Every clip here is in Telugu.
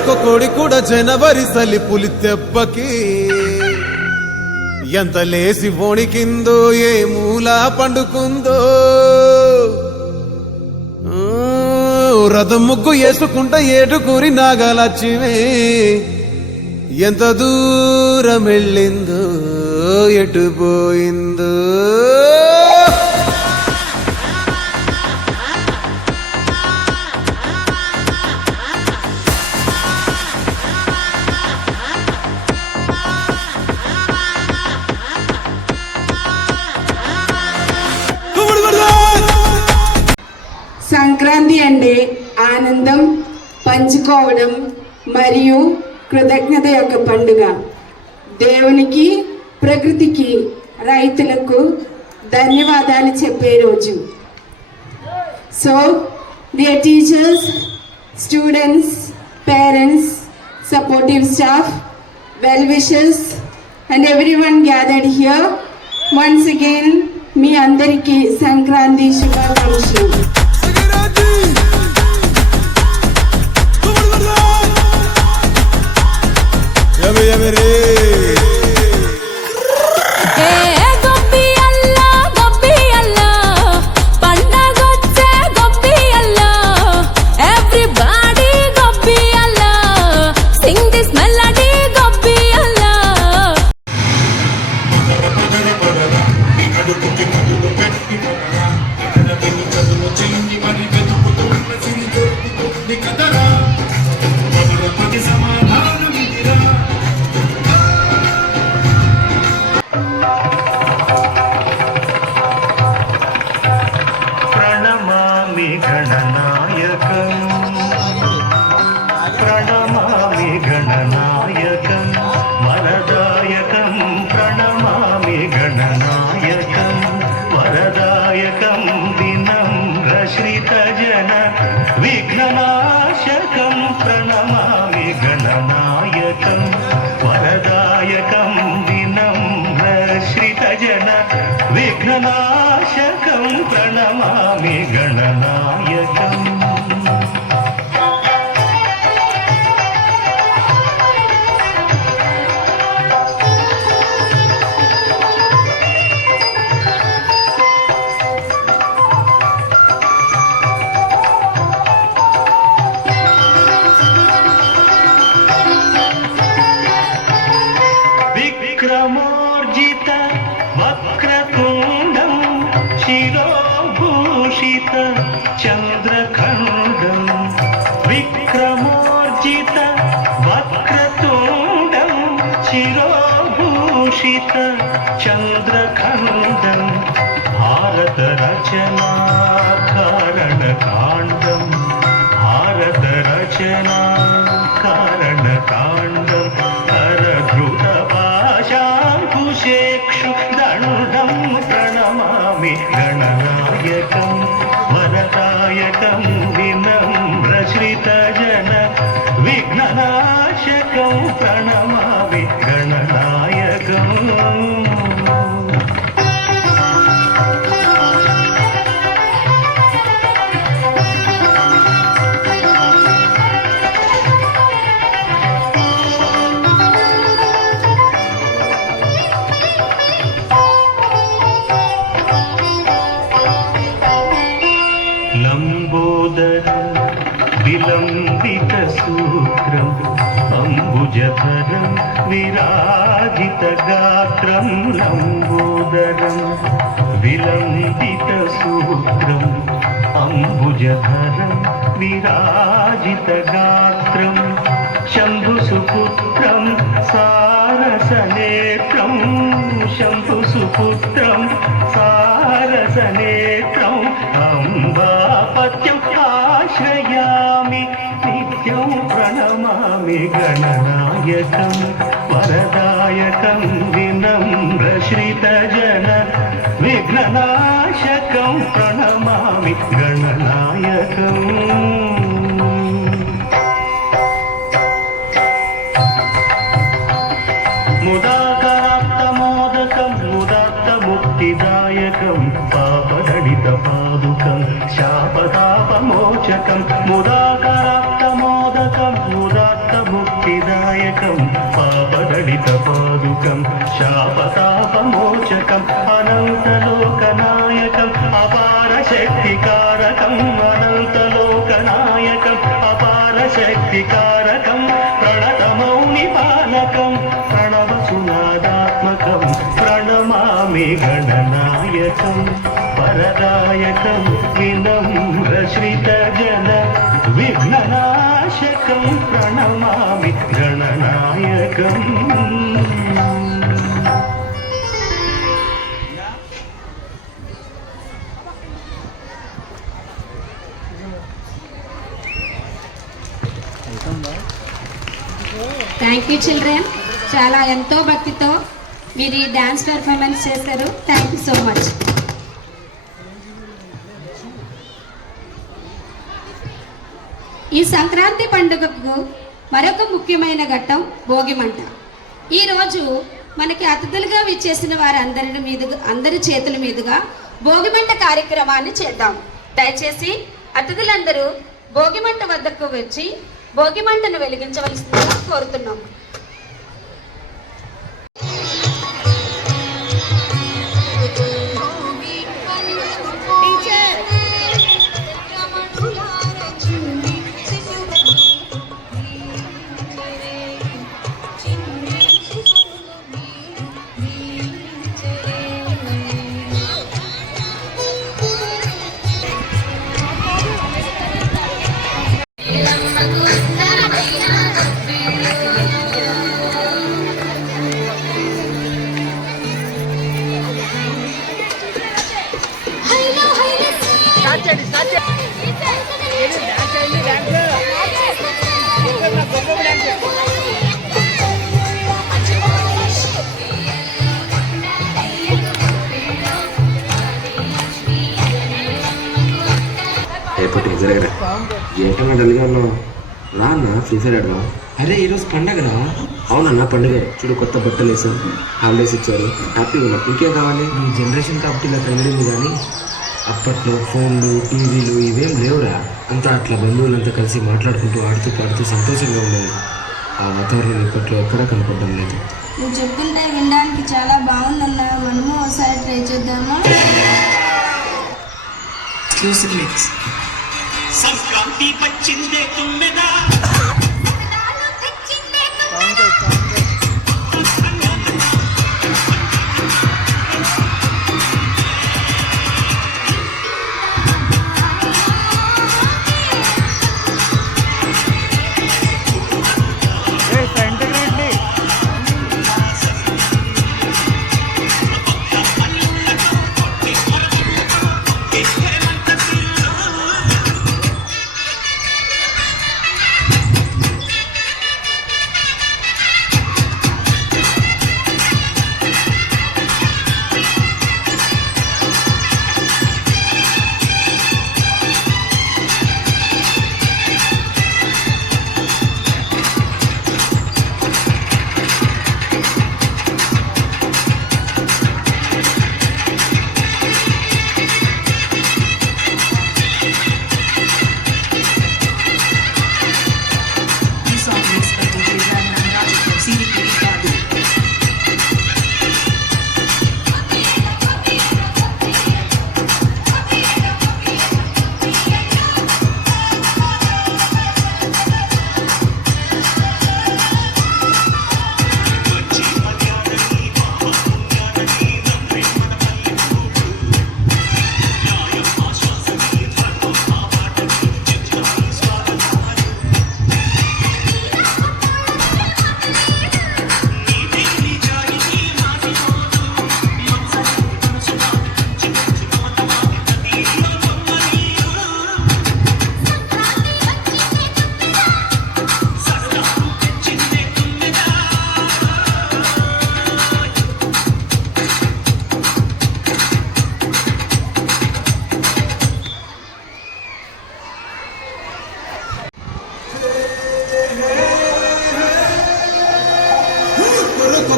ఏడొక కోడి కూడా జనవరి సలి పులి దెబ్బకి ఎంత లేసి వణికిందో ఏ మూల పండుకుందో రథం ముగ్గు వేసుకుంటా ఏడుకూరి నాగలక్ష్మి ఎంత దూరం వెళ్ళిందో ఎటు పోయిందో సంక్రాంతి అంటే ఆనందం పంచుకోవడం మరియు కృతజ్ఞత యొక్క పండుగ. దేవునికి, ప్రకృతికి, రైతులకు ధన్యవాదాలు చెప్పే రోజు. So dear teachers, students, parents, supportive staff, well wishers and everyone gathered here, once again మీ అందరికీ సంక్రాంతి శుభాకాంక్షలు. విఘ్ననాశకం ప్రణమామి గణనాయకం వరదాయకం వినమ్రశ్రితజన విఘ్ననాశకం ప్రణమామి గణనాయకం. విక్రమోర్జిత వక్రతుండం శిరోభూషిత చంద్రఖండం విక్రమోర్జిత వక్రతుండం శిరోభూషిత చంద్రఖండం భారత రచనా కారణకాండం భారత రచనా కారణకాండం కరధృత పాశాంకుశేక్షు దండం ప్రణమామి గణనాయకం వరదాయకం వినమ్రశ్రితజన విఘ్ననాశకం ప్రణమామి గణనాయకం. లంబోదరం విలంబిత సూత్రం అంబుజధరం విరాజిత గాత్రం లంబోదరం విలంబిత సూత్రం అంబుజధరం విరాజిత గాత్రం శంభుసుపుత్రం సారసనేత్రం శంభుసుపుత్రం సారసనేత్రం అంబాపత్యం ఆశ్రయామి నిత్యం ప్రణమామి గణనాయకం వరదాయకం వినమ్రశ్రితజన విఘ్ననాశకం ప్రణమామి గణనాయకం. ముదాకరాప్తమోదకం ముదాత్తముక్తిదాయకం పాపదడిత పాదుకం శాపతాపమోచకం ముదాకరాప్తమోదకం ముదాత్త శాపతాపమోచకం అనంతలోకనాయకం అపార శక్తికారకం అనంతలోకనాయకం అపార శక్తికారకం ప్రణతమౌని పాలకం ప్రణవసునాదాత్మకం ప్రణమామి గణనాయకం పరదాయకం వినమ్రశ్రిత జన విఘ్ననాశకం ప్రణమామి గణనాయకం. Thank you children. చాలా ఎంతో భక్తితో మీరు ఈ డ్యాన్స్ పెర్ఫార్మెన్స్ చేశారు. Thank you so much. ఈ సంక్రాంతి పండుగకు మరొక ముఖ్యమైన ఘట్టం భోగిమంట. ఈరోజు మనకి అతిథులుగా విచ్చేసిన అందరి చేతుల మీదుగా భోగిమంట కార్యక్రమాన్ని చేద్దాం. దయచేసి అతిథులందరూ భోగిమంట వద్దకు వచ్చి భోగిమంటను వెలిగించవలసిందిగా కోరుతున్నాం. ఏంటన్నా డల్గా ఉన్నావు? రా అన్న ఫ్రీ ఫైర్ ఆడదాం. అరే ఈరోజు పండగరా? అవునన్నా పండుగ. చూడు కొత్త బట్టలు వేసాం, హాలిడేస్ ఇచ్చారు, హ్యాపీగా ఉన్నాం. ఇంకేం కావాలి? ఈ జనరేషన్ కాబట్టి ఇలా తగిలింది, కానీ అప్పట్లో ఫోన్లు టీవీలు ఇవేం లేవురా. అంతా అట్లా బంధువులంతా కలిసి మాట్లాడుకుంటూ ఆడుతూ పాడుతూ సంతోషంగా ఉండేది. ఆ వాతావరణం ఇప్పట్లో ఎక్కడా కనపడడం లేదు. నువ్వు చెప్తుంటే వినడానికి చాలా బాగుందన్నా. మనము ఒకసారి ట్రై చేద్దామా? సంక్రాంతి వచ్చిందే తుమ్మెదా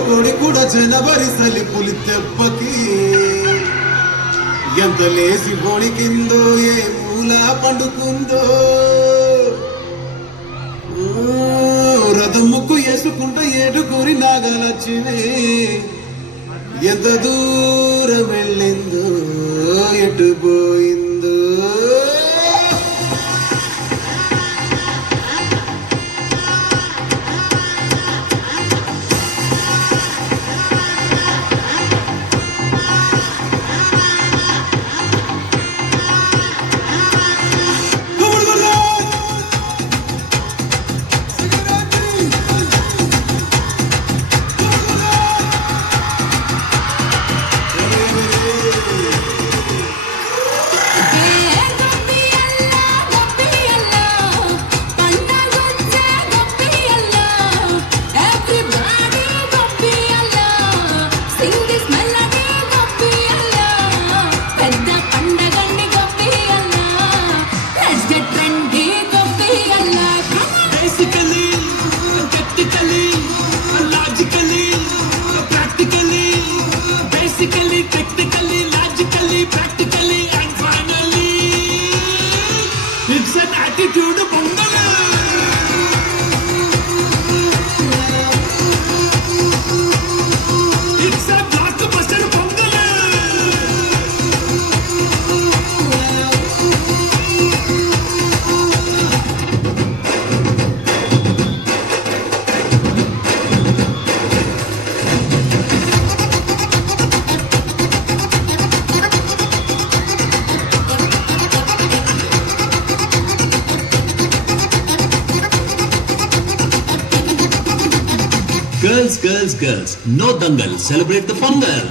కోడి కూడా జనవరి సలిపులి దెబ్బకి ఎంత లేసి కిందో ఏ మూల పండుకుందో. రథముక్కు వేసుకుంటా ఏడుగురి నాగలచ్చినే ఎంత దూరం వెళ్ళిందో ఎటు పోయిందో Basically, technically, logically, practically. Basically, technically, logically, practically, and finally, it's an attitude bungalow. It's a blockbuster bungalow. Girls, girls, girls, no dangal, celebrate the Pongal.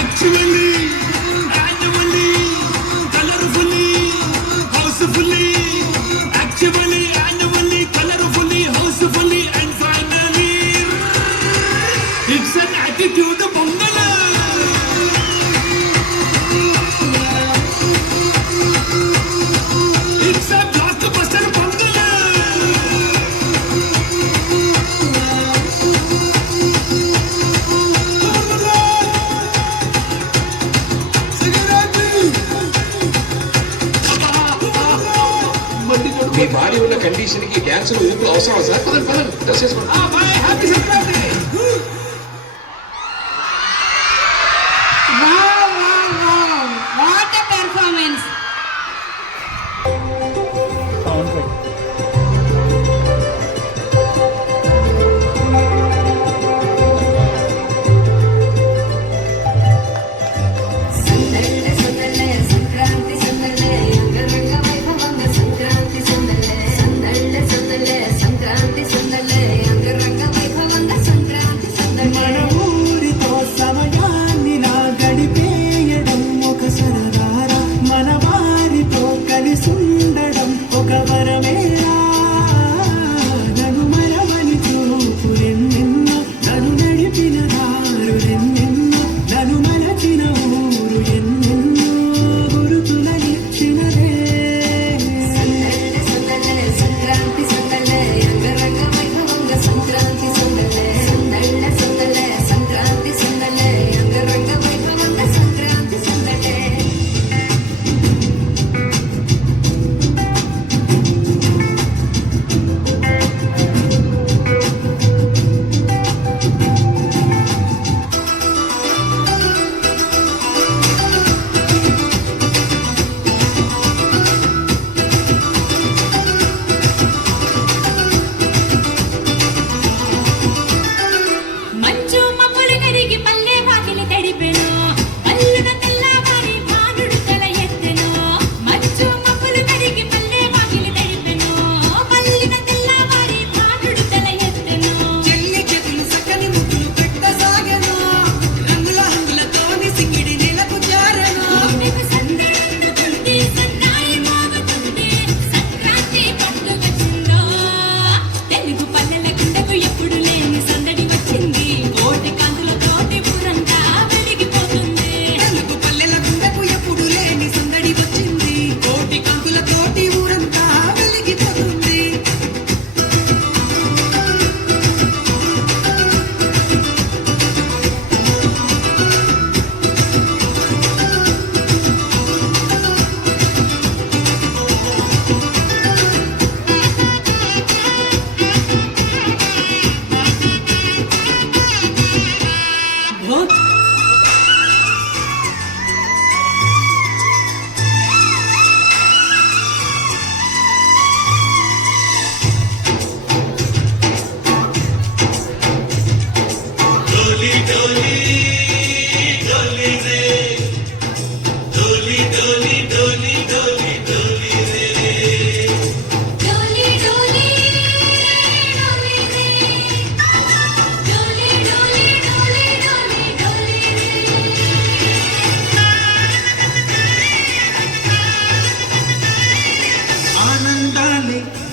Actually, annually, colorfully, housefully. Actually, annually, colorfully, housefully, and finally, it's an attitude bungalow. It's a blockbuster bungalow. మీ భార్య ఉన్న కండిషన్ కి డ్యాన్స్ ఊపులు అవసరం సార్? పదండి పదండి డ్రెస్ చేసుకోండి. What a performance. సంక్రాంతి సందడే అంగరంగ వైభవంగా సంక్రాంతి సందడే సంక్రాంతి సందడే అంగరంగ వైభవంగా సంక్రాంతి సందడే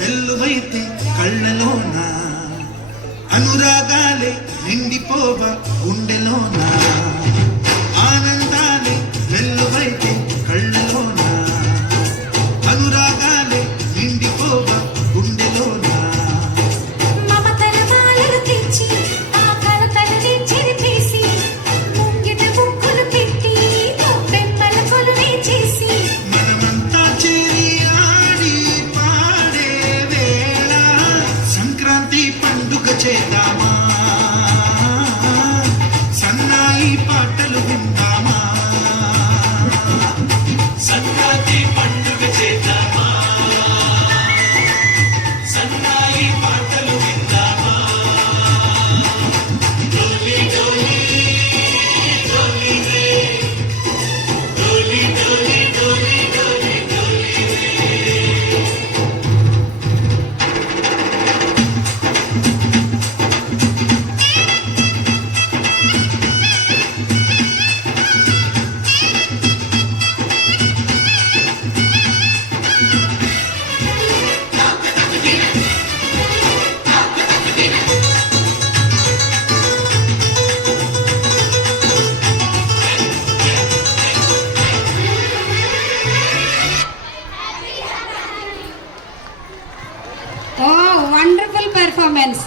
వెల్లువైతే కళ్ళలోన అనురాగాలే నిండిపోవ గుండెలోన ఆనందాలే వెల్లువైతే కళ్ళలోన అనురాగాలే నిండిపోవ గుండెలోన మమతల మాలలు తెచ్చి ఆ కలతలని చెరిపేసి ముంగిట ముక్కులు పెట్టి పెంపల కొలువే చేసి మనమంతా చేరి ఆడి పాడే వేళ సంక్రాంతి పండుగ చేద్దామా సన్నాయి పాటలు విందామా సంక్రాంతి పండుగ చేద్దామా సన్నాయి పాటలు విందామా డోలి డోలి డోలి రే డోలి డోలి డోలి డోలి డోలి రే ఓ వండర్ఫుల్ పెర్ఫార్మెన్స్.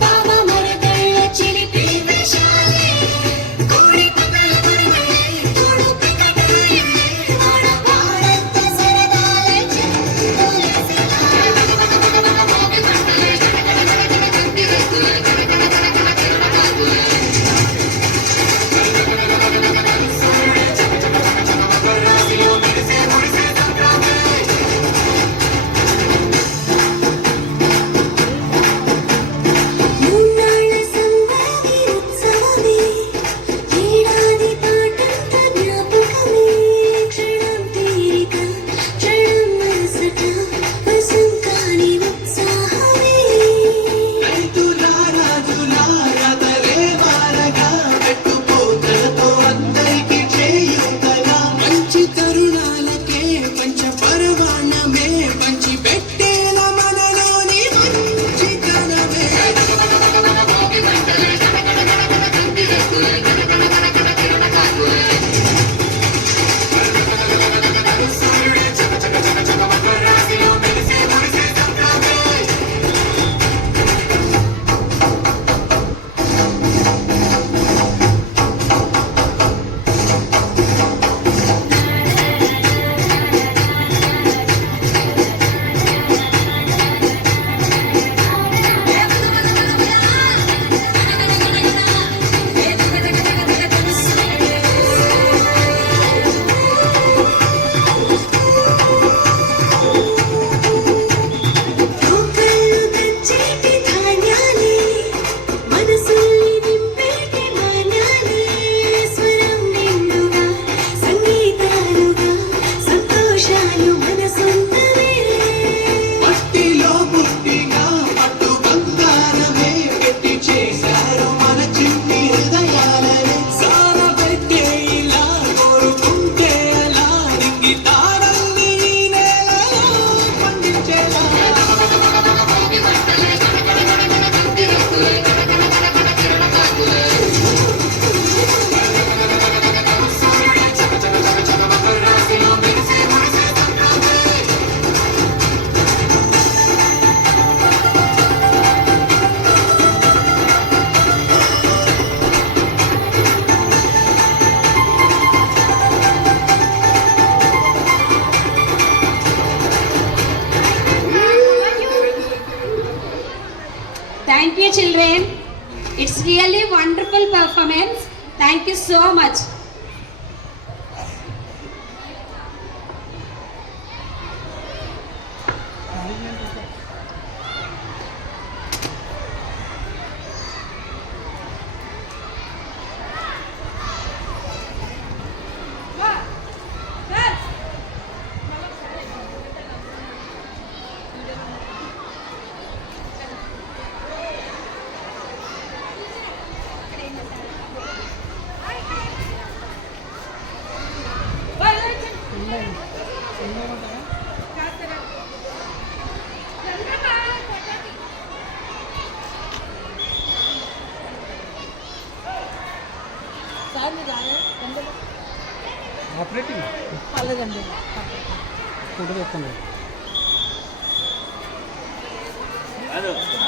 బాబా మరదళ్ళ it's really wonderful performance. Thank you so much.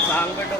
Song పెట్టు